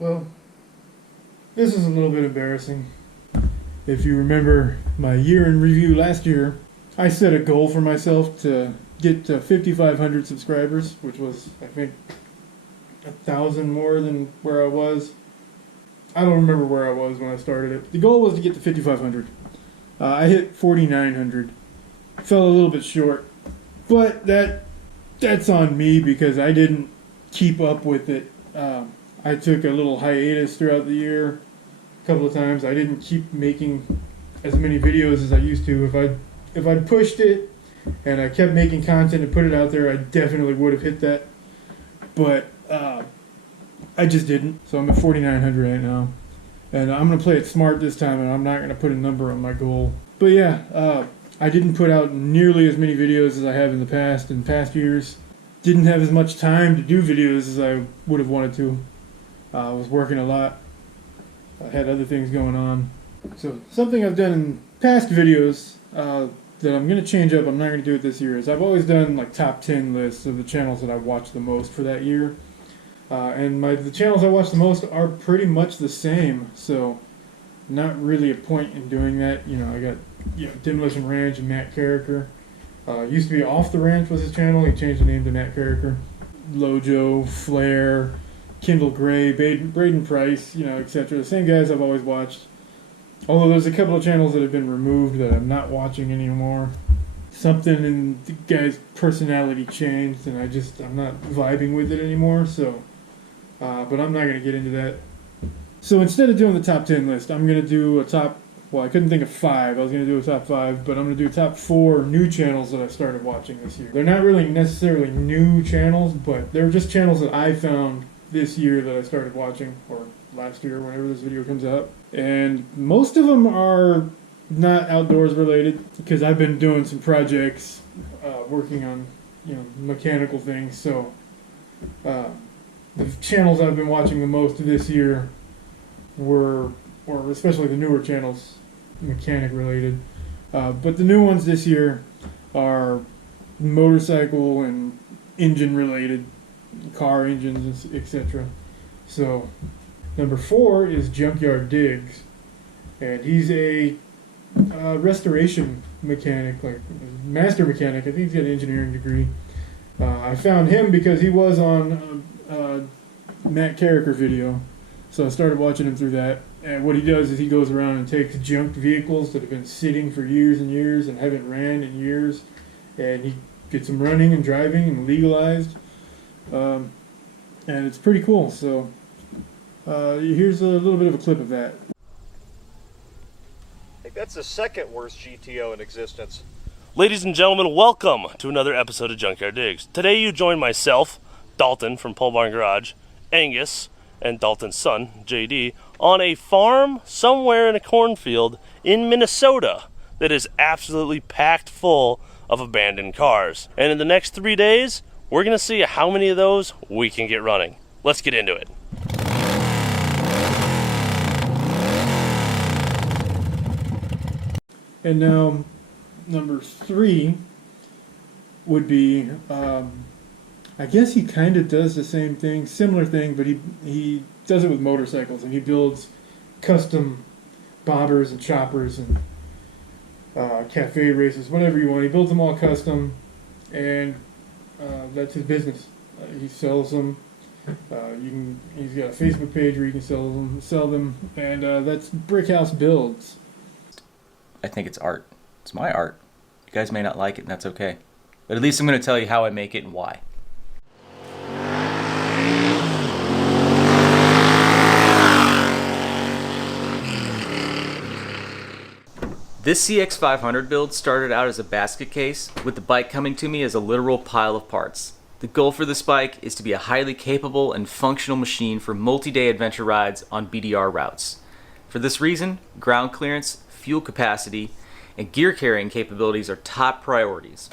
Well, this is a little bit embarrassing. If you remember my year in review last year, I set a goal for myself to get to 5,500 subscribers, which was, I think, 1,000 more than where I was. I don't remember where I was when I started it. The goal was to get to 5,500. I hit 4,900. Fell a little bit short, but that's on me because I didn't keep up with it. I took a little hiatus throughout the year a couple of times. I didn't keep making as many videos as I used to. If I'd pushed it and I kept making content and put it out there, I definitely would have hit that. But I just didn't. So I'm at 4,900 right now. And I'm going to play it smart this time, and I'm not going to put a number on my goal. But yeah, I didn't put out nearly as many videos as I have in past years. Didn't have as much time to do videos as I would have wanted to. I was working a lot. I had other things going on. So something I've done in past videos that I'm going to change up, I'm not going to do it this year, is I've always done like top 10 lists of the channels that I've watched the most for that year. And the channels I watch the most are pretty much the same, so not really a point in doing that. You know, I got Demolition Ranch and Matt Carricker. Used to be Off the Ranch was his channel. He changed the name to Matt Carricker. Lojo, Flair, Kendall Gray, Braden Price, etc. The same guys I've always watched. Although there's a couple of channels that have been removed that I'm not watching anymore. Something in the guy's personality changed, and I'm not vibing with it anymore. So, but I'm not going to get into that. So instead of doing the top 10 list, I'm going to do a top. Well, I couldn't think of 5. I was going to do a top 5, but I'm going to do top 4 new channels that I started watching this year. They're not really necessarily new channels, but they're just channels that I found this year that I started watching, or last year, whenever this video comes out. And most of them are not outdoors related, because I've been doing some projects, working on, mechanical things. So the channels I've been watching the most this year or especially the newer channels, mechanic related. But the new ones this year are motorcycle and engine related, car engines, etc. So number 4 is Junkyard Digs, and he's a restoration mechanic, like master mechanic. I think he's got an engineering degree. I found him because he was on Matt Carricker video, so I started watching him through that. And what he does is he goes around and takes junked vehicles that have been sitting for years and years and haven't ran in years, and he gets them running and driving and legalized. And it's pretty cool. So here's a little bit of a clip of that. I think that's the second worst GTO in existence. Ladies and gentlemen, welcome to another episode of Junkyard Digs. Today you join myself, Dalton from Pole Barn Garage, Angus, and Dalton's son, JD, on a farm somewhere in a cornfield in Minnesota that is absolutely packed full of abandoned cars. And in the next 3 days, we're going to see how many of those we can get running. Let's get into it. And now, number 3 would be, I guess he kind of does the same thing, similar thing, but he does it with motorcycles, and he builds custom bobbers and choppers and cafe races, whatever you want. He builds them all custom, and that's his business. He sells them. He's got a Facebook page where you can sell them, and that's Brickhouse Builds. I think it's art. It's my art. You guys may not like it, and that's okay. But at least I'm going to tell you how I make it and why. This CX500 build started out as a basket case, with the bike coming to me as a literal pile of parts. The goal for this bike is to be a highly capable and functional machine for multi-day adventure rides on BDR routes. For this reason, ground clearance, fuel capacity, and gear carrying capabilities are top priorities.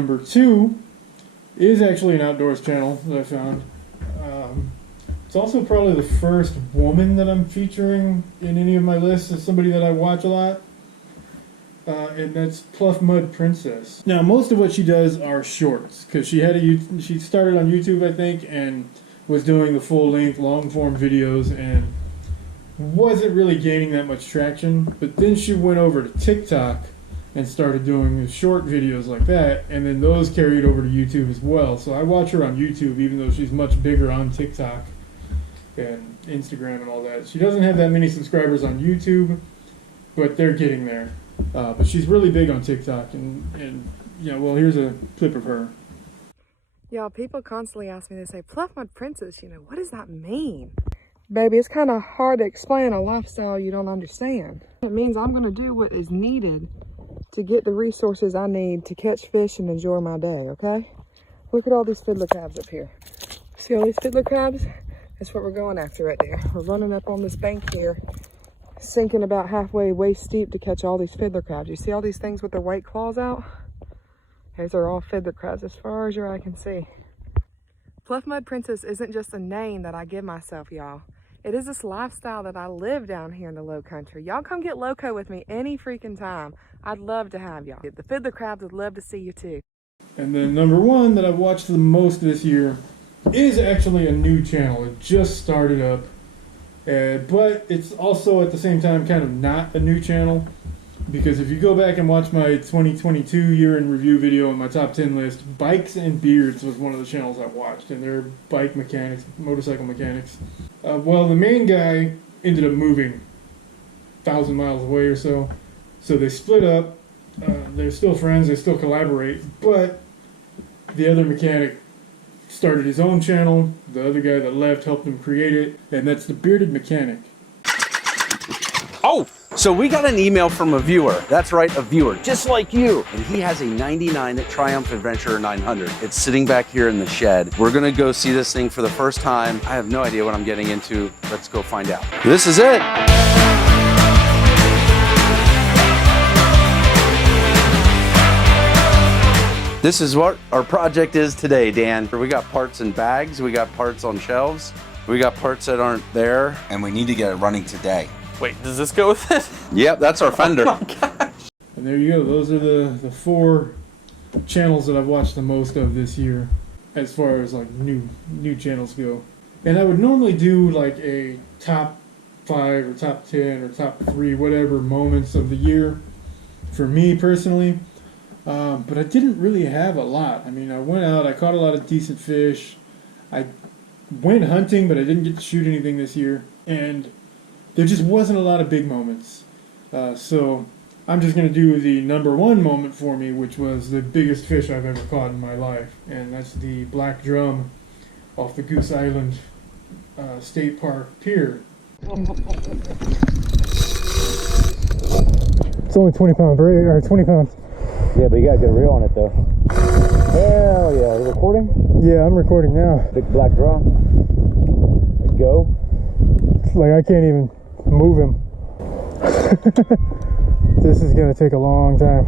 number 2 is actually an outdoors channel that I found. It's also probably the first woman that I'm featuring in any of my lists as somebody that I watch a lot. And that's Pluff Mud Princess. Now, most of what she does are shorts, because she started on YouTube, I think, and was doing the full-length, long-form videos, and wasn't really gaining that much traction. But then she went over to TikTok and started doing short videos like that, and then those carried over to YouTube as well. So I watch her on YouTube, even though she's much bigger on TikTok and Instagram and all that. She doesn't have that many subscribers on YouTube, but they're getting there. But she's really big on TikTok, and yeah, well, here's a clip of her. Y'all, people constantly ask me, they say, Pluff Mud Princess, you know, what does that mean? Baby, it's kind of hard to explain a lifestyle you don't understand. It means I'm going to do what is needed to get the resources I need to catch fish and enjoy my day, okay? Look at all these fiddler crabs up here. See all these fiddler crabs? That's what we're going after right there. We're running up on this bank here, sinking about halfway waist deep to catch all these fiddler crabs. You see all these things with their white claws out? Those are all fiddler crabs as far as your eye can see. Pluff Mud Princess isn't just a name that I give myself, y'all. It is this lifestyle that I live down here in the low country. Y'all come get loco with me any freaking time. I'd love to have y'all. The fiddler crabs would love to see you too. And then number 1 that I've watched the most this year is actually a new channel. It just started up, but it's also at the same time kind of not a new channel, because if you go back and watch my 2022 year in review video on my top 10 list, Bikes and Beards was one of the channels I watched, and they're bike mechanics, motorcycle mechanics. Well, the main guy ended up moving 1,000 miles away or so, so they split up. They're still friends, they still collaborate, but the other mechanic started his own channel. The other guy that left helped him create it, and that's the Bearded Mechanic. Oh, so we got an email from a viewer. That's right, a viewer, just like you. And he has a 99 Triumph Adventurer 900. It's sitting back here in the shed. We're gonna go see this thing for the first time. I have no idea what I'm getting into. Let's go find out. This is it. This is what our project is today, Dan. We got parts in bags, we got parts on shelves, we got parts that aren't there. And we need to get it running today. Wait, does this go with it? Yep, that's our fender. Oh my gosh. And there you go. Those are the 4 channels that I've watched the most of this year, as far as like new channels go. And I would normally do like a top 5 or top 10 or top 3, whatever moments of the year for me personally. But I didn't really have a lot. I mean, I went out, I caught a lot of decent fish. I went hunting, but I didn't get to shoot anything this year. And there just wasn't a lot of big moments. So I'm just going to do the number 1 moment for me, which was the biggest fish I've ever caught in my life. And that's the black drum off the Goose Island State Park Pier. It's only 20 pound braid, or 20 pounds. Yeah, but you gotta get a reel on it though. Hell yeah, are you recording? Yeah, I'm recording now. Big black drum. Go. It's like I can't even move him. This is gonna take a long time.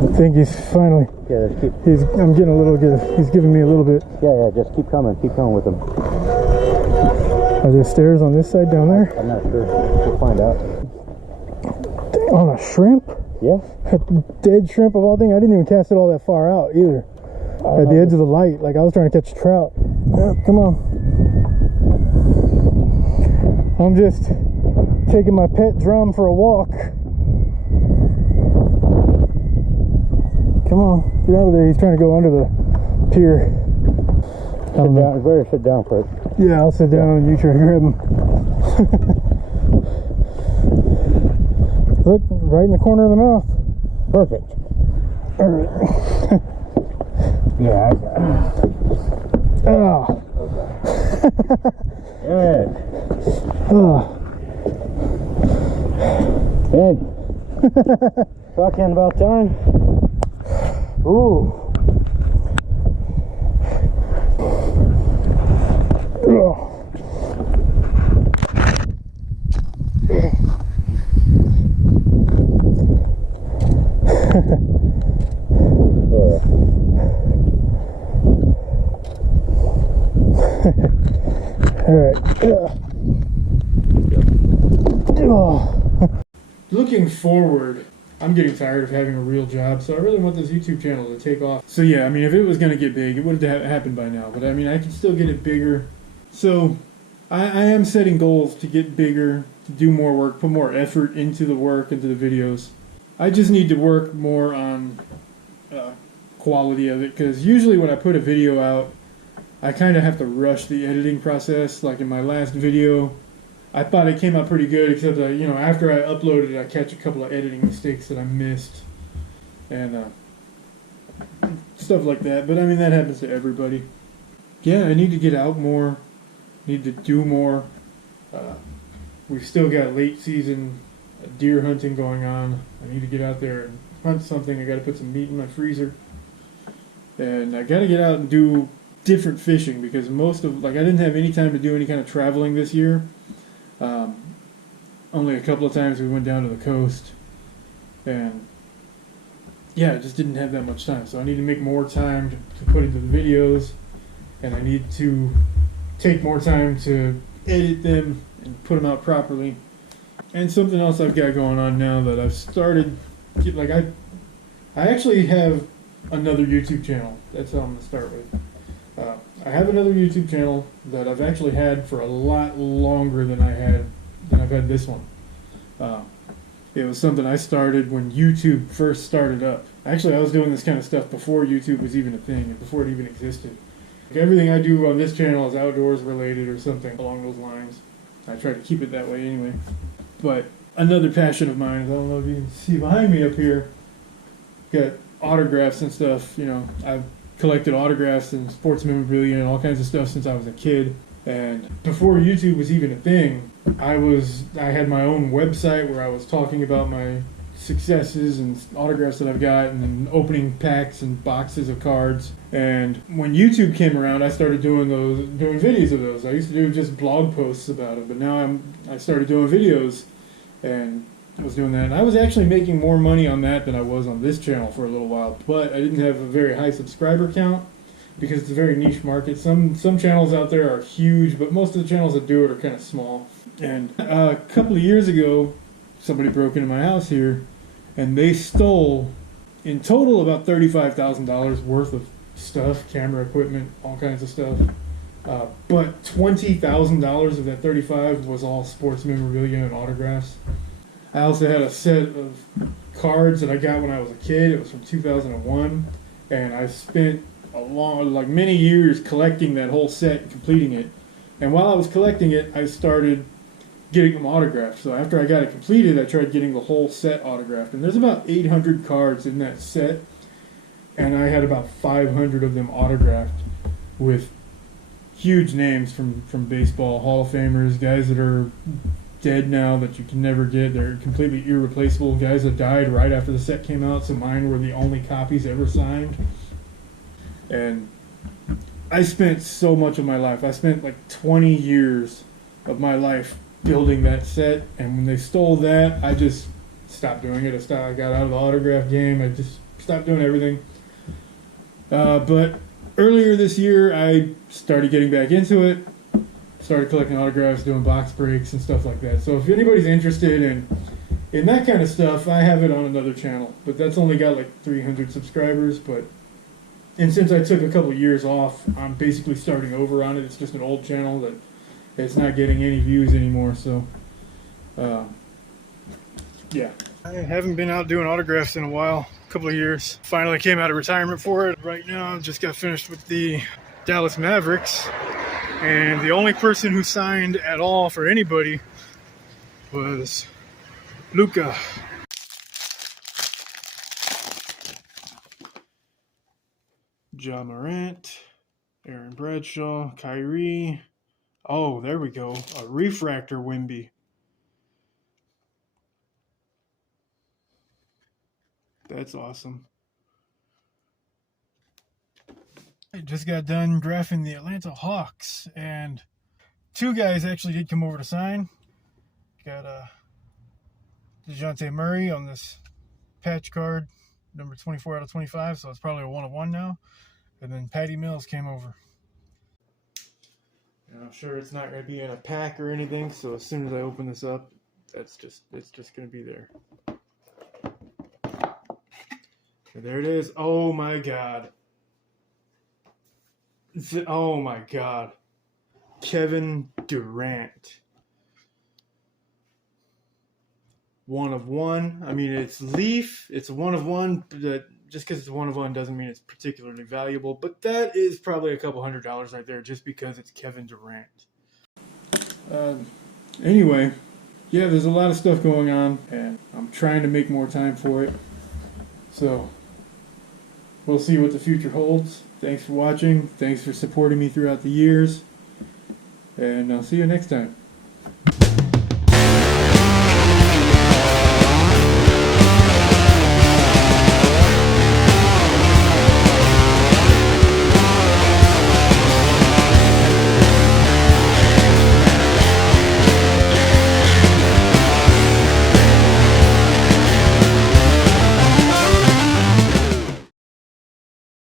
I think he's finally. Yeah, just keep. I'm getting a little good. He's giving me a little bit. Yeah, just keep coming with him. Are there stairs on this side down there? I'm not sure. We'll find out. Dang, on a shrimp? Yeah. A dead shrimp of all things. I didn't even cast it all that far out either. At the edge of the light, like I was trying to catch a trout. Yeah, come on. I'm just taking my pet drum for a walk. Come on, get out of there. He's trying to go under the pier. Sit down. Better sit down quick. Yeah, I'll sit down and you try to grab him. Look, right in the corner of the mouth. Perfect. All right. Yeah. Oh. Good. Oh. Good. Fucking about time. Ooh. Oh. Looking forward, I'm getting tired of having a real job, so I really want this YouTube channel to take off. So yeah, I mean, if it was going to get big, it would have happened by now. But I mean, I can still get it bigger. So I am setting goals to get bigger, to do more work, put more effort into the work, into the videos. I just need to work more on quality of it, because usually when I put a video out, I kind of have to rush the editing process. Like in my last video, I thought it came out pretty good, except that, after I uploaded it, I catch a couple of editing mistakes that I missed, and stuff like that. But I mean, that happens to everybody. Yeah, I need to get out more, need to do more. We've still got late season deer hunting going on. I need to get out there and hunt something. I got to put some meat in my freezer, and I got to get out and do different fishing, because I didn't have any time to do any kind of traveling this year. Only a couple of times we went down to the coast, and yeah, I just didn't have that much time. So I need to make more time to put into the videos, and I need to take more time to edit them and put them out properly. And something else I've got going on now that I've started, I actually have another YouTube channel. That's what I'm going to start with. I have another YouTube channel that I've actually had for a lot longer than I've had this one. It was something I started when YouTube first started up. Actually, I was doing this kind of stuff before YouTube was even a thing, and before it even existed. Everything I do on this channel is outdoors related or something along those lines. I try to keep it that way anyway. But another passion of mine, I don't know if you can see behind me up here, got autographs and stuff. I've collected autographs and sports memorabilia and all kinds of stuff since I was a kid. And before YouTube was even a thing, I had my own website where I was talking about my successes and autographs that I've got, and then opening packs and boxes of cards. And when YouTube came around, I started doing videos of those. I used to do just blog posts about it, but now I started doing videos, and I was doing that. And I was actually making more money on that than I was on this channel for a little while, but I didn't have a very high subscriber count, because it's a very niche market. Some channels out there are huge, but most of the channels that do it are kind of small. And a couple of years ago, somebody broke into my house here, and they stole, in total, about $35,000 worth of stuff, camera equipment, all kinds of stuff. But $20,000 of that 35 was all sports memorabilia and autographs. I also had a set of cards that I got when I was a kid. It was from 2001, and I spent many years collecting that whole set and completing it. And while I was collecting it, I started getting them autographed. So after I got it completed, I tried getting the whole set autographed. And there's about 800 cards in that set, and I had about 500 of them autographed with huge names from baseball, Hall of Famers, guys that are dead now that you can never get. They're completely irreplaceable, guys that died right after the set came out, so mine were the only copies ever signed. And I spent so much of my life. I spent like 20 years of my life building that set, and when they stole that, I just stopped doing it. I got out of the autograph game. I just stopped doing everything. But earlier this year, I started getting back into it. Started collecting autographs, doing box breaks and stuff like that. So if anybody's interested in that kind of stuff, I have it on another channel. But that's only got like 300 subscribers. And since I took a couple of years off, I'm basically starting over on it. It's just an old channel that it's not getting any views anymore. So, yeah. I haven't been out doing autographs in a while, a couple of years. Finally came out of retirement for it. Right now, I just got finished with the Dallas Mavericks. And the only person who signed at all for anybody was Luka. Ja Morant, Aaron Bradshaw, Kyrie. Oh, there we go. A refractor Wemby. That's awesome. I just got done graphing the Atlanta Hawks, and two guys actually did come over to sign. Got DeJounte Murray on this patch card number 24 out of 25, so it's probably a 1 of 1 now. And then Patty Mills came over. And I'm sure it's not going to be in a pack or anything, so as soon as I open this up, it's just going to be there. And there it is. Oh my god. Oh my god. Kevin Durant. 1 of 1. I mean, it's Leaf. It's a 1 of 1, but just because it's a 1 of 1 doesn't mean it's particularly valuable. But that is probably a couple $100 right there just because it's Kevin Durant. Anyway, yeah, there's a lot of stuff going on, and I'm trying to make more time for it. So, we'll see what the future holds. Thanks for watching. Thanks for supporting me throughout the years. And I'll see you next time.